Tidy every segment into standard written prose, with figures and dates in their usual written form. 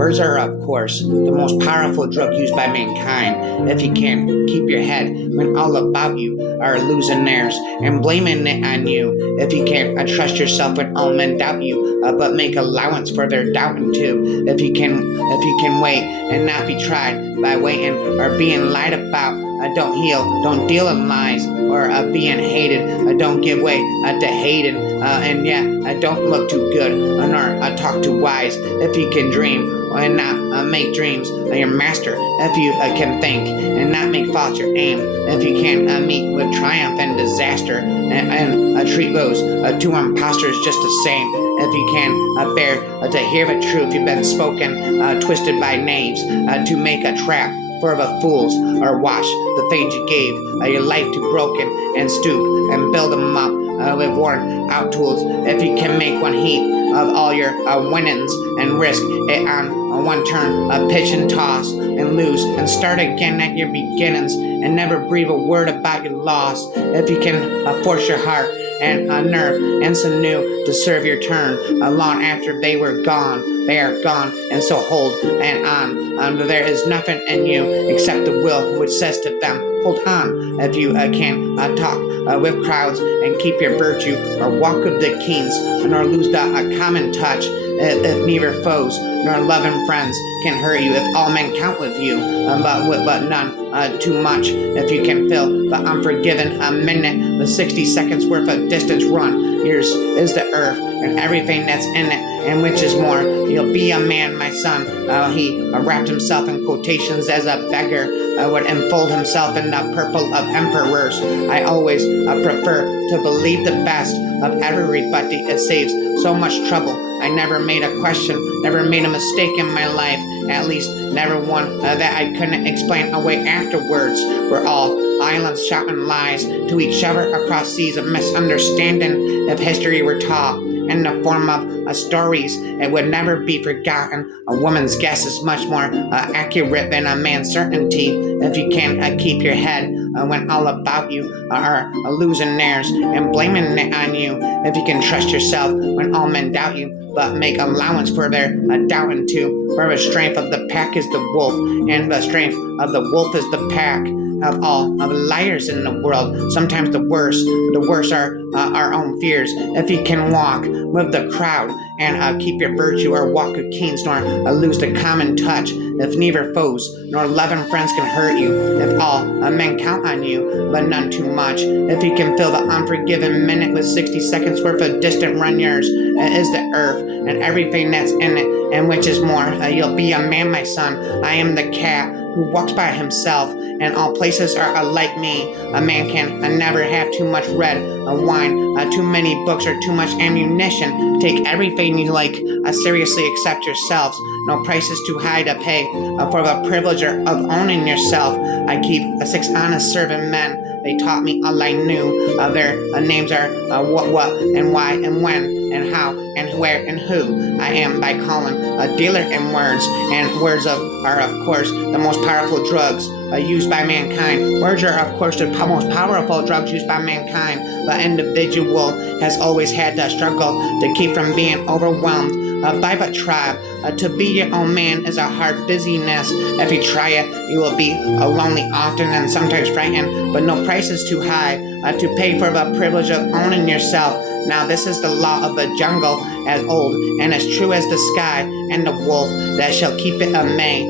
Words are, of course, the most powerful drug used by mankind. If you can't keep your head when all about you are losing theirs and blaming it on you, if you can't trust yourself when all men doubt you, but make allowance for their doubting too. If you can wait and not be tried by waiting or being lied about, don't heal, don't deal in lies, or being hated, don't give way to hated, and don't look too good, nor talk too wise. If you can dream and not make dreams your master, if you can think and not make false your aim, if you can meet with triumph and disaster, and treat those two imposters just the same, if you can bear to hear the truth you've been spoken, twisted by knaves to make a trap for the fools, or wash the fade you gave your life to broken and stoop and build them up with worn out tools. If you can make one heap of all your winnings and risk it on one turn, pitch and toss and lose and start again at your beginnings and never breathe a word about your loss. If you can force your heart and nerve and sinew to serve your turn long after they were gone, they are gone, and so hold and on. There is nothing in you except the will which says to them, hold on. If you can talk with crowds and keep your virtue, or walk with the kings, nor lose the common touch, if neither foes nor loving friends can hurt you, if all men count with you, but none too much, if you can fill the unforgiven a minute, the 60 seconds worth of distance run, yours is the earth and everything that's in it, and which is more, you'll be a man, my son. He wrapped himself in quotations as a beggar would enfold himself in the purple of emperors. I always prefer to believe the best of everybody. It saves so much trouble. I never made a question, never made a mistake in my life, at least never one that I couldn't explain away afterwards. We're all islands shouting lies to each other across seas of misunderstanding. If history were taught in the form of stories, it would never be forgotten. A woman's guess is much more accurate than a man's certainty. If you can keep your head when all about you are losing theirs and blaming it on you, if you can trust yourself when all men doubt you, but make allowance for their doubting too. For the strength of the pack is the wolf, and the strength of the wolf is the pack. Of all of the liars in the world, sometimes the worst are our own fears. If you can walk with the crowd and keep your virtue, or walk with kings, nor lose the common touch, if neither foes nor loving friends can hurt you, if all men count on you, but none too much, if you can fill the unforgiven minute with 60 seconds worth of distant run, yours is the earth and everything that's in it, and which is more, you'll be a man, my son. I am the cat who walks by himself, and all places are like me. A man can never have too much red wine, too many books, or too much ammunition. Take everything you like seriously except yourselves. No price is too high to pay for the privilege of owning yourself. I keep 6 honest serving men. They taught me all I knew. Their names are what, and why, and when, and how, and where, and who. I am by calling a dealer in words, and words are of course the most powerful drugs used by mankind. Words are of course the most powerful drugs used by mankind. The individual has always had to struggle to keep from being overwhelmed by the tribe. To be your own man is a hard busyness. If you try it, you will be lonely often and sometimes frightened, but no price is too high to pay for the privilege of owning yourself. Now this is the law of the jungle, as old and as true as the sky, and the wolf that shall keep it may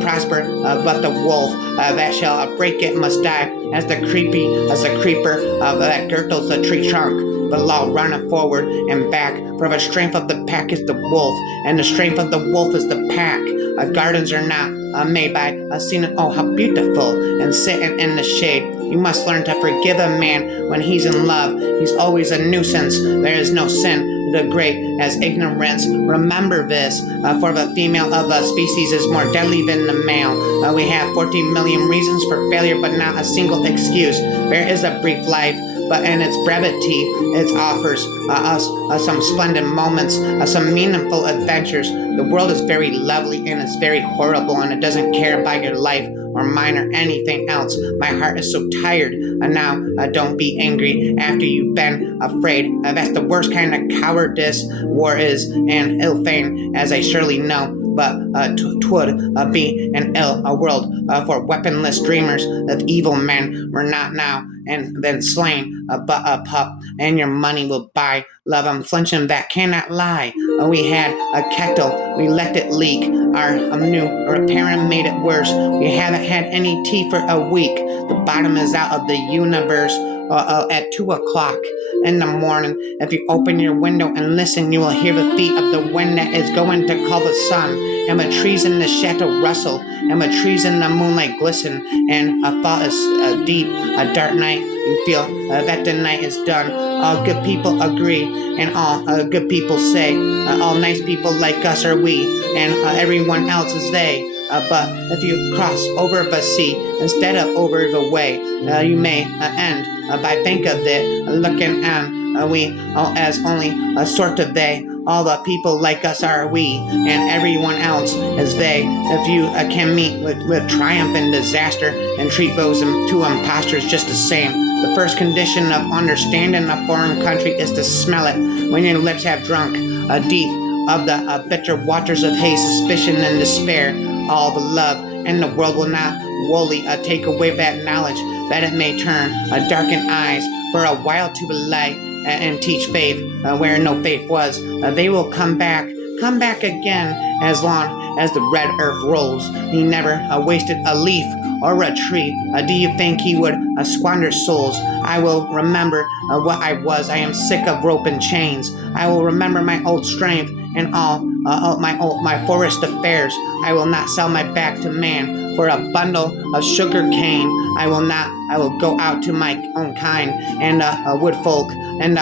prosper, but the wolf that shall break it must die, as the creeper that girdles the tree trunk. The law runneth forward and back, for the strength of the pack is the wolf, and the strength of the wolf is the pack. Gardens are not made by seeing, oh how beautiful, and sitting in the shade. You must learn to forgive a man when he's in love. He's always a nuisance. There is no sin the great as ignorance. Remember this, for the female of the species is more deadly than the male. We have 14 million reasons for failure, but not a single excuse. There is a brief life, but in its brevity, it offers us some splendid moments, some meaningful adventures. The world is very lovely and it's very horrible, and it doesn't care about your life or mine or anything else. My heart is so tired, and now don't be angry after you've been afraid. That's the worst kind of cowardice war is, and ill fame, as I surely know. but 'twould be an ill world for weaponless dreamers of evil men were not now and then slain, but a pup, and your money will buy love. I'm flinching that cannot lie. We had a kettle, we let it leak. Our new repair made it worse. We haven't had any tea for a week. The bottom is out of the universe at 2 o'clock in the morning. If you open your window and listen, you will hear the feet of the wind that is going to call the sun. And the trees in the shadow rustle, and the trees in the moonlight glisten. And a thought is deep, a dark night. You feel that the night is done. All good people agree, and all good people say, all nice people like us are we, and everyone else is they. But if you cross over the sea instead of over the way, you may end by think of it, looking and we as only a sort of they. All the people like us are we, and everyone else is they. If you can meet with triumph and disaster and treat those two impostors just the same, the first condition of understanding a foreign country is to smell it when your lips have drunk deep of the bitter waters of hate, suspicion, and despair. All the love in the world will not wholly take away that knowledge, that it may turn darkened eyes for a while to the light and teach faith where no faith was. They will come back again as long as the red earth rolls. He never wasted a leaf or a tree. Do you think he would squander souls? I will remember what I was. I am sick of rope and chains. I will remember my old strength and all my forest affairs. I will not sell my back to man for a bundle of sugar cane. I will go out to my own kind and wood folk and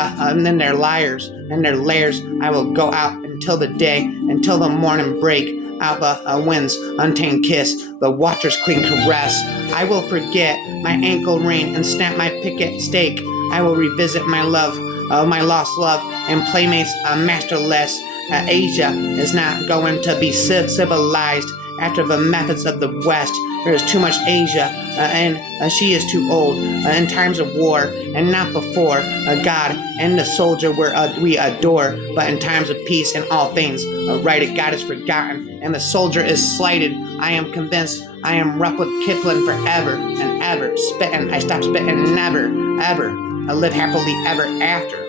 then their liars and their lairs. I will go out until the morning break. Out the wind's untamed kiss, the water's clean caress. I will forget my ankle ring and snap my picket stake. I will revisit my love, my lost love, and playmates masterless. Asia is not going to be civilized after the methods of the West. There is too much Asia, and she is too old. In times of war, and not before, God and the soldier we adore, but in times of peace and all things, right, God is forgotten, and the soldier is slighted. I am convinced I am Rudyard Kipling forever and ever. Spitting, I stop spitting, never, ever. I live happily ever after.